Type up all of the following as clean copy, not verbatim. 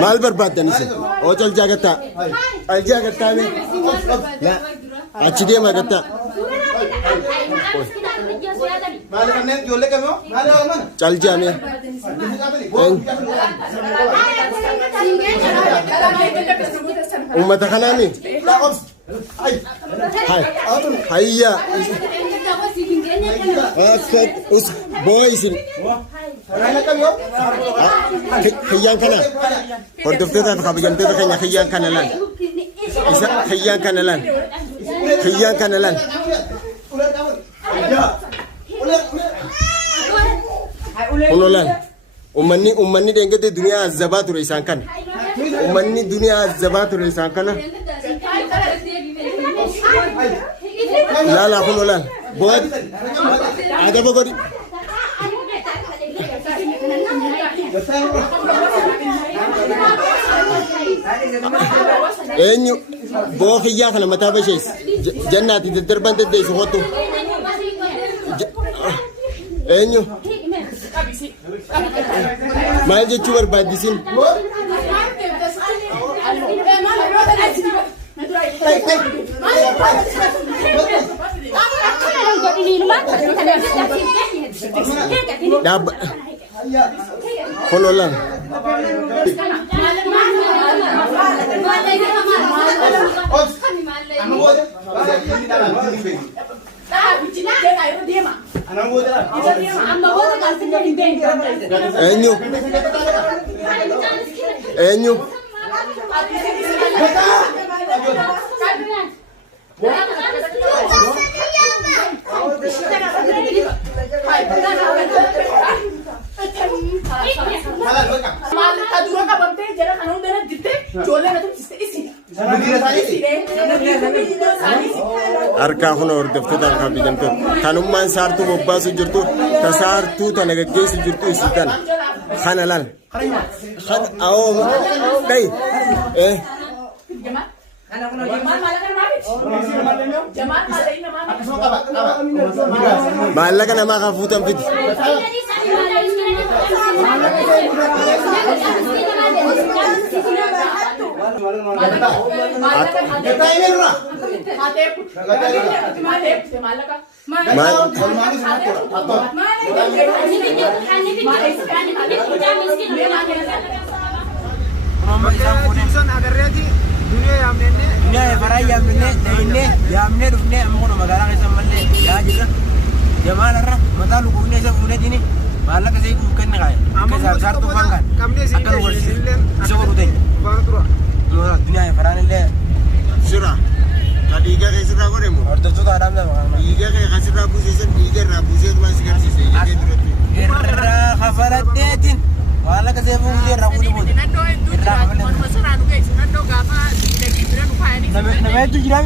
maal barbaaddan isin oo calcaa gattaa calcaa gattaa achi deemaa gattaa calcaa mee ummata kanaami hayya boysin khiyyaan kana hordoftoota kabajamtoota keenya khiyyaan kana lan isa khiyyaan kana lan khiyyaan kana lan unolan ummanni dengete duniyaa azzabaa ture isaan kana ummanni duniyaa azzabaa ture isaan kana lala unolan boad ada bogodi enyu bo khiyya kana mata bashes jannati darban de su hoto enyu maal jechu barbadisin dab kololan enyu arka hono hordoftoota kabajamtoota kanummaan saartuu bobbaasu jirtu tasaartuu tana gaggeessu jirtu isitan kana lan kan awo dai maallaqa namaa kan fuutan fiti dunia farai yamne ne yamne dufne amono magala ke samalle ya jira jamal arra matalu gune sa gune dini mala ka sei ku kan kaya ke sa sartu bangan akan warsi so rute dunia farai le sura kadiga ke sura gore mo ordo to adam da diga ke khasira position diga na position mas gar si sei ke durati erra khafarat detin wala ka sei bu je rabuli mo erra masara ke sinado gafa nama itu jiran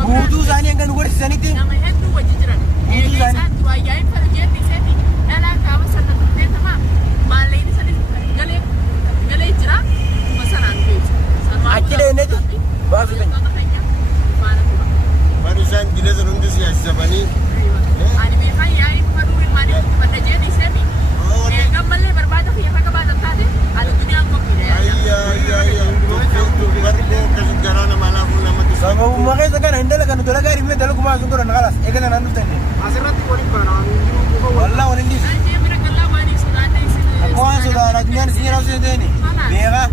budu zani yang kan luar sini tu nama itu wajib jiran budu zani satu ayat pergi di sini ela kawasan itu sama malai di sini gale jiran masalah itu akhirnya ini tu baru kan barusan jelas rundu siapa sabani ani mereka yang baru mari pada jadi sini mereka malai berbeda ya mereka baca tadi ada dunia kok iya sama umakai sekarang hendak kan udah lagi rimle dalam kumasa kurang kalas, ekan anu tadi. Asirat tu boleh pernah. Wallah orang ini. Aku sudah rajinnya di sini rasa ini. Biar.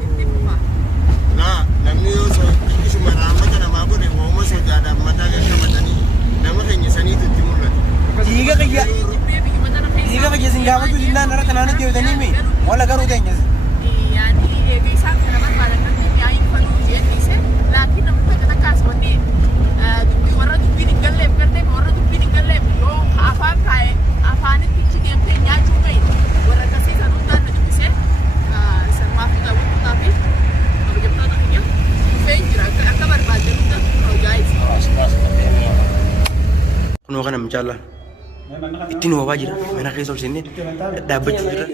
Nah, namni itu cuma ramai kan nama aku ni, mau masuk ada mata yang sama tadi. Nama kayaknya seni itu timur lah. Jika kerja Singapura tu jinak nara tanah itu tadi ni, malah karu tanya. Iya, ni kisah kenapa pada nanti yang perlu dia kisah, laki nama kita kasih ni. Orang tu pilih gelap, kerana orang tu pilih gelap. Yo, apa kaya, apa ni kicik yang punya juga ini. Orang kasih sarutan tu kisah, semua kita buat tapi, apa jam tu nak ni? Penjara, kita berbaju tu, oh guys. Kuno kan macam lah. ittiin hoobaa jira mana keessa ol seennee dhaabbachuu jira.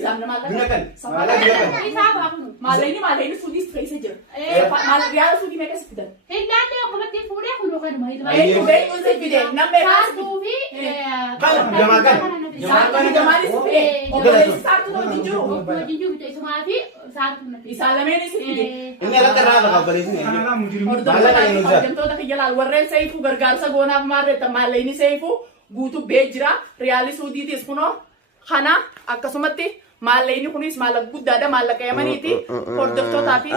Maallayni suudis fe'isee jira. Yaada suudii meeqa si fidan? Hindaalee akkumatti fuudhee kun kan maayilaa. Beekuu si fide namni Saartuu fi Jamaalis fide. Obboleessi saartuu wajjin jiru. wajjin jiru teessumaa fi saartuu na Isaan lameenis fide. Inni alatti irraa lafa obboleessi. Hordoftoota kiyya laal warreen seeyfuu gargaarsa goonaaf maarreetta maallayni seeyfuu guutuu bee jira. Riyaali suudiitis kunoo kana akkasumatti maallayni kunis maallaqa guddaadha maallaqa yamaniiti. Hordoftootaa fi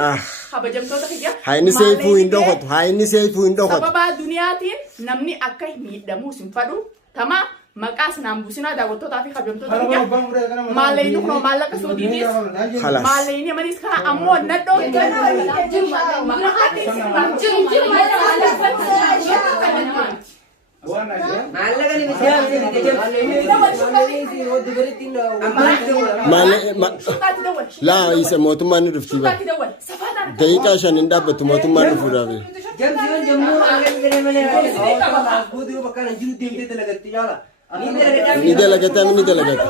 kabajamtoota kiyya. Hayni seeyfuu hin dhokotu. Hayni seeyfuu hin dhokotu. Sababa adduniyaatiin namni akka miidhamuu sin fadhu tama maqaa sinaan buusinaa daawwattootaa fi kabajamtoota kiyya. Maallayni kunoo maallaqa suudiitis. Maallayni yamanis kana ammoo nadhoo laa isa mootummaan ni dhufti ba daqiiqaa shan hin dhaabbattu mootummaan dhufuudhaaf ni dalagata ni dalagata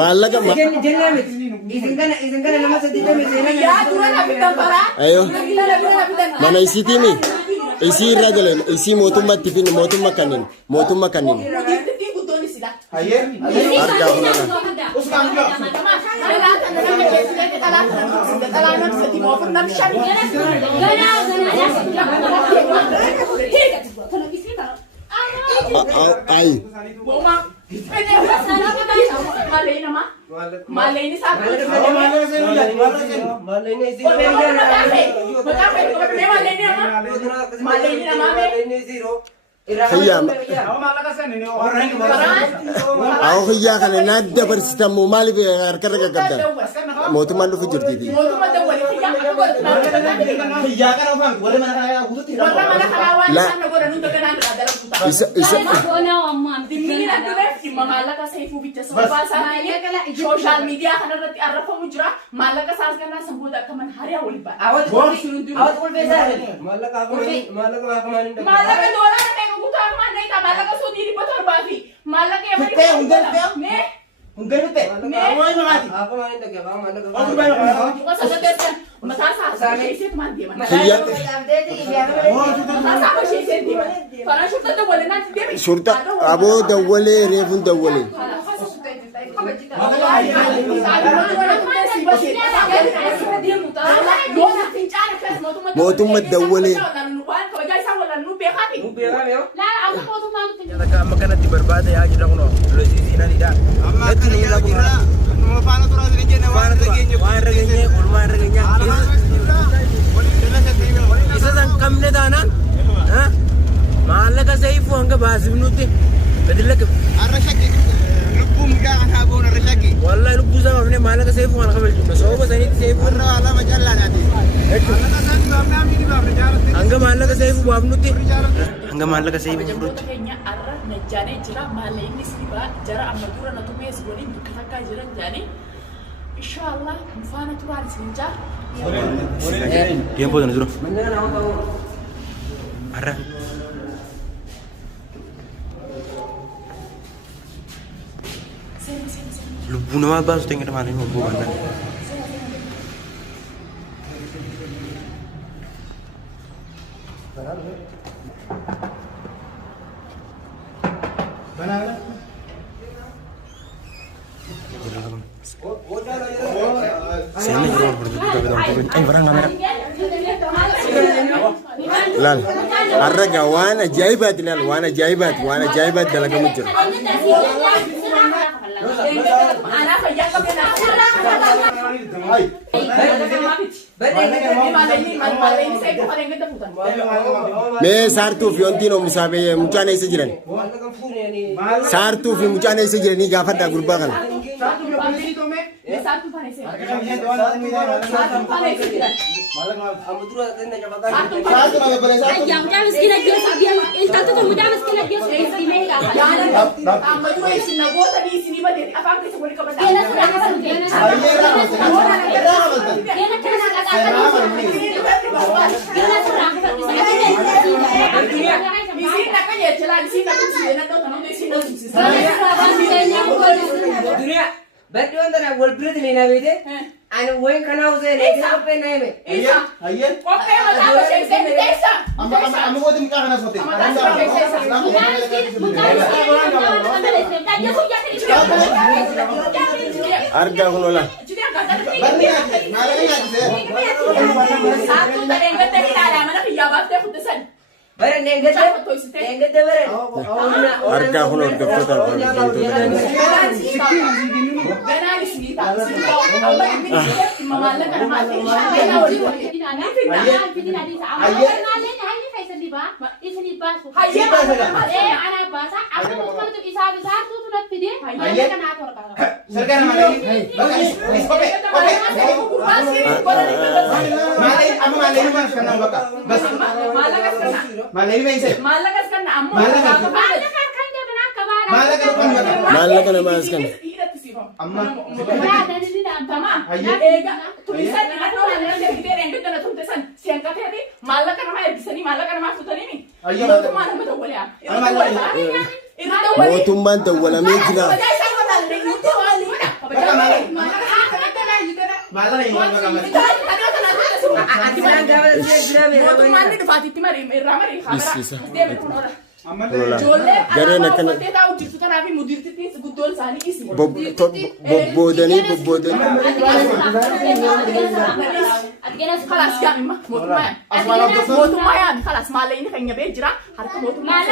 maallaqa ayo mana isiitiimi isii irraa galeen isii mootummaatti fi mootummaa kanneen argaa hunana ay Maallayni Aku khiyyaa kana na dabarsitan moo maaliif harkarra gaggabdan mootummaan dhufu jirti social media kanarratti arrafamu jira maallaqa saas ganaa sanboota akka man hariyaa wal ba'a maallaqa doolaara meeqa guutaa akkaan neetaa maallaqa suudii dhibba torbaa fi maallaqa yamanii surta aboo dawwalee reefun dawwalee mootummaa dawwalee amma kanatti barbaada yaa jira kunoo lolisiisiinanidha natti ni lagu waan rageenye olmaan rageenyaa isa san qabne taanaan maallaqa seeyfuu hanga baasifnutti badillaqe wallahi lubbuu isaa baafne maallaqa seeyfuu kana kabalchifna sababa saniitti seeyfuu hanga maallaqa seeyfuu baafnutti hanga maallaqa seeyfuu fudhutti najjaanee jira maallayni sibaa jara amma dura na tumees waliin bakka takkaa jiran jaanii inshallah mufaana turaan isin jaa Dia pun dulu. Marah. Lubu nama apa? Sudah ingat mana ini bukan? Lal, arraga wana jaibat lal, wana jaibat dalam kamu jer. Me sartu fiontino musabe mucana isi jiran. Sartu fi mucana isi jiran ni gafat da gurba kan. Satu panas sih. Satu panas sih. Amma dura tenne jabatan. Satu Satu nama boleh satu. Ayam jam miskin aja sabi ilta tu muda miskin aja di mereka. Amma dura isin na gota di sini ba deh. Apa kita boleh kabar? Dia nak sudah apa dia nak. Dia nak kena kata apa dia nak sudah apa dia. Di sini nak kan ya jalan di sini nak sih nak tahu tanam di sini nak sih. दुनिया बैठे अंदर है world breathe नहीं ना बेटे आने वही खाना उसे नहीं खा पे नहीं में Isa. Ayah. Okay, matapos siya sa Isa. Amo ko din ka na sa tin. Harga ko wala. Satu tadi yang kata kita ada mana hijab apa putusan. बरे नहीं गए नहीं गए बरे Harga ko wala doktor. Ganaan sini tak. Allah ini mamalan kan mati. Sarkana malay. Malay, amo malay naman ka nang baka. Bas. Malakas ka na. Malay ba isa? Malakas ka na amo. Malakas ka. Malay ka naman baka. Mahal ka na mahal ka. Amma. Tama. Ayah. Ega. Tulisan ni ano na lang din din engkau na tuntusan. Siang ka tadi malakas ka na may bisani malakas ka na masutan ini. Ayah. Ito mana mo daw wala. Ano malay? Ito daw wala. Motumban daw wala may gina. Malay mo mga kamay. Bobbodani. Kalas kami mah, motumah yan. Kalas malay ini kayaknya bejra, harus motumah.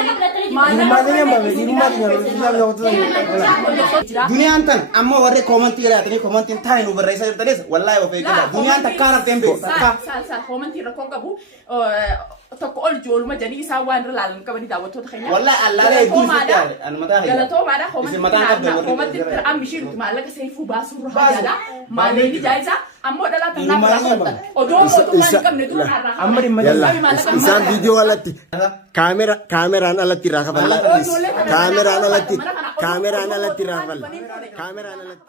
Duniyaan tan amma warre commenti raatani commenti taa'in ubarreessa jirtanis wallahi of eeggadha. Duniyaan takka harafteen beekta. Sal, komentii rakkoo qabu. Tokko ol jooluma janii isaa waan irra laalan qabanii daawwattoota keenya. Wallahi allaala hedduu sitti an mataa hayya. Galatoomaadha. Isin mataan qabdan warri Komentii ambishiin maallaqa seefuu baasuu irra hajjaadha. Maalleen ijaayisa ammoo dhalaa tanaa biraa qabda. Odoo mootummaan hin qabne dur har'a. Amma dhimma Yalla, isaan video alatti kaameraan alatti irraa kafalla. Kaameraan alatti irraa kafalla. Kaameraan alatti.